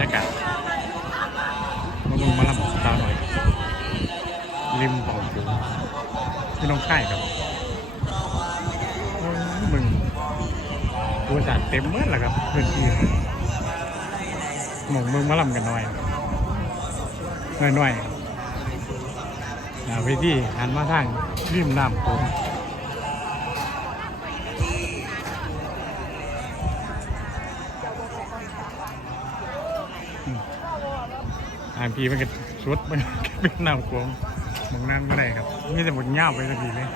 รยากาศมาลงมาลำตาหน่อยริมของสูงที่น้องค่ายครับมึงตัวสารเต็มเมื่อละครับพื้นที่หมองเมืองมาลำกันหน่อยหน่อยหน่อยๆอ่าเวทีหันมาทางริมน้ำโขง อ่านพีมันก็ชุดมันก็เป็นน้ำกวงมองน้ำก็ได้ครับมีแต่หมดเงาไปสักทีเลย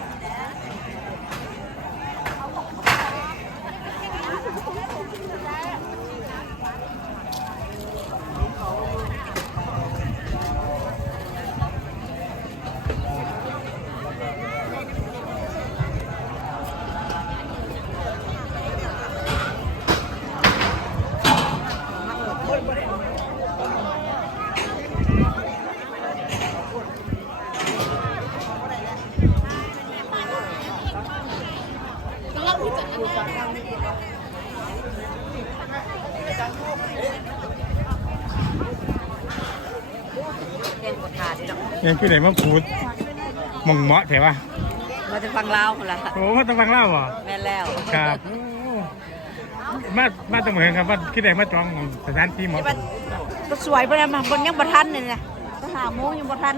ยังคือไหนมาพูดมองเหมาะแต่ว่าเราจะฟังเล่าคนละโอ้มาตะฟังเล่าเหรอแม่นแล้วครับโอ้มามาตะเหมือนครับว่าคิดไหนมาจองของสถานที่เหมาะที่มัน ก็สวยไปแล้วมันบนยังบ่ทันนี่นะก็หาโมงยังบ่ทัน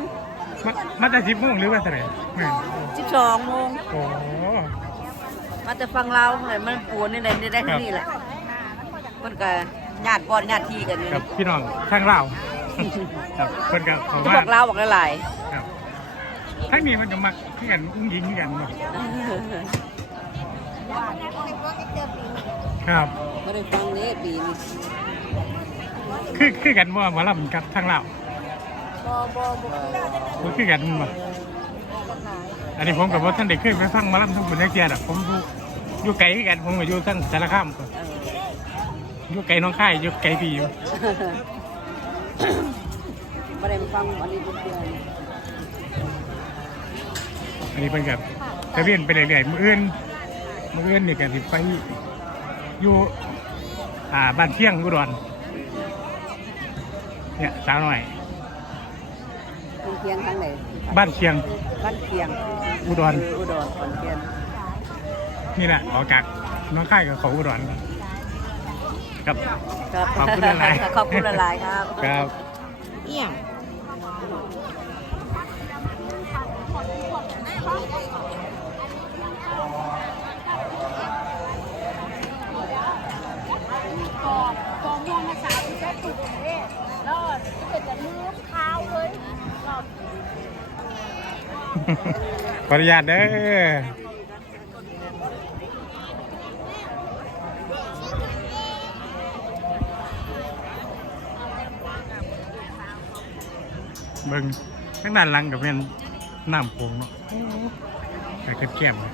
มามาแต่สิบโมงหรือว่าเท่าไหร่แม่นสิบสองโมงโอ้มาจะฟังเล่าเลยมันปวดนี่แหละนี่ได้ที่นี่แหละมันก็ญาติก่อนญาติทีกันนี่กับพี่น้องทางเล่าวครับเพิ่นก็เขาจะว่าบอกเล่าบอกหลายครับทั้งนี้มันก็มักคือกันอุ้งยิงคือกันเนาะๆครับไม่ได้ฟังนี่ปีนี้ คือคือกันว่าหมาลำกับทางเล่าวบ่บ่บ่มันคือกันมั้อันนี้ผมกับว่าท่านได้เคยไปฟังหมาลำทั้งคนยักษ์เกียรติผมอยู่อยู่ไกลคือกันผมก็อยู่ทั้งสารคามอยู่ไกลหน้องค่ายอยู่ไกลพี่อยู่ไม่ได้มาฟังอันนี้เพื่อนอันนี้เป็นกับจะเรียนไปเรื่อยๆมืออื่นมืออื่นนี่กันสิไปอยู่อ่าบ้านเที่ยงอุดร เนี่ยสาวหน่อยคุณเคียงทางไหนบ้านเชียง บ้านเคียงอุดรเอออุดรขอนแก่นนี่แหละออกจากน้องค่ายกับเขาอุดรครับ ครับขอบคุณหลายๆ ขอบคุณหลายๆครับครับ เอี่ยมกอบกอบม่วงมาสาวที่แค่ตุกเลยแล้วถ้าเกิดจะลืมเท้าเลยเรา ขออนุญาตเด้อเบิ่งข้างด้านหลังกับเป็นน้ำโขงเนาะแต่ขึ้นแก้มเลย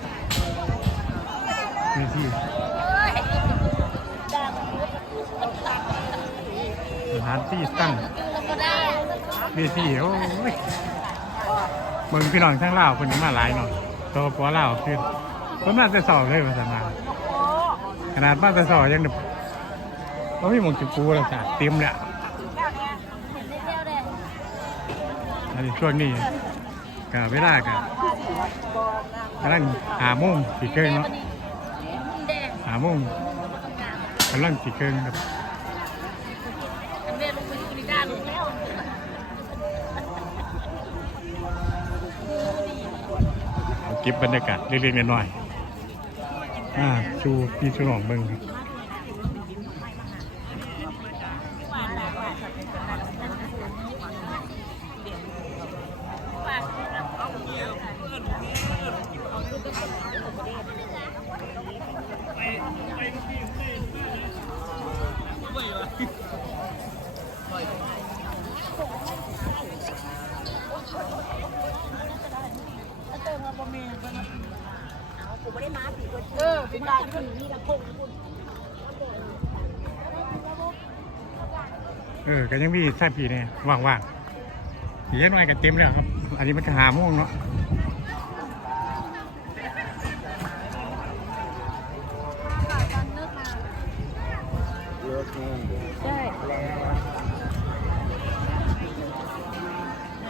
นี่ที่สถานที่ตั้งก็ได้เวทีโอ้ย เบิ่งพี่น้องทั้งลาวคนนี้มาหลายเนาะตัวปัวลาวคือคนมาแต่สอบเลยภาษามาขนาดมาแต่สอบยังแบบว่ามีหมองจิปูแล้วจ้ะเต็มแล้วอันนี้ช่วงนี้ก็เวลาก็กำลังหาโมงสีเกิงเนาะหาโมงกำลังสีเกิงครับ เรียนลงไปอยู่ในด้านแล้ว เก็บบรรยากาศเล็กๆน้อยๆอ่าชูพี่ชูน้องเบิ่งครับ เออเป็นการที่มีละคงคุณเออก็ยังมีแซ่บผีเนี่ยว่างๆผีน้อยกันเต็มเลยครับ อันนี้มันก็หาโมงเนาะใช่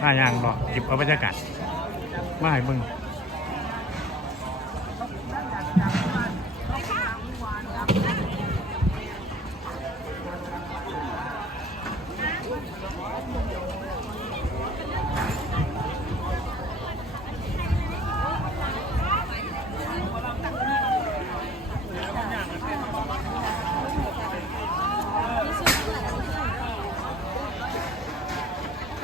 มาอย่างบอกเก็บเอาบรรยากาศมาให้มึง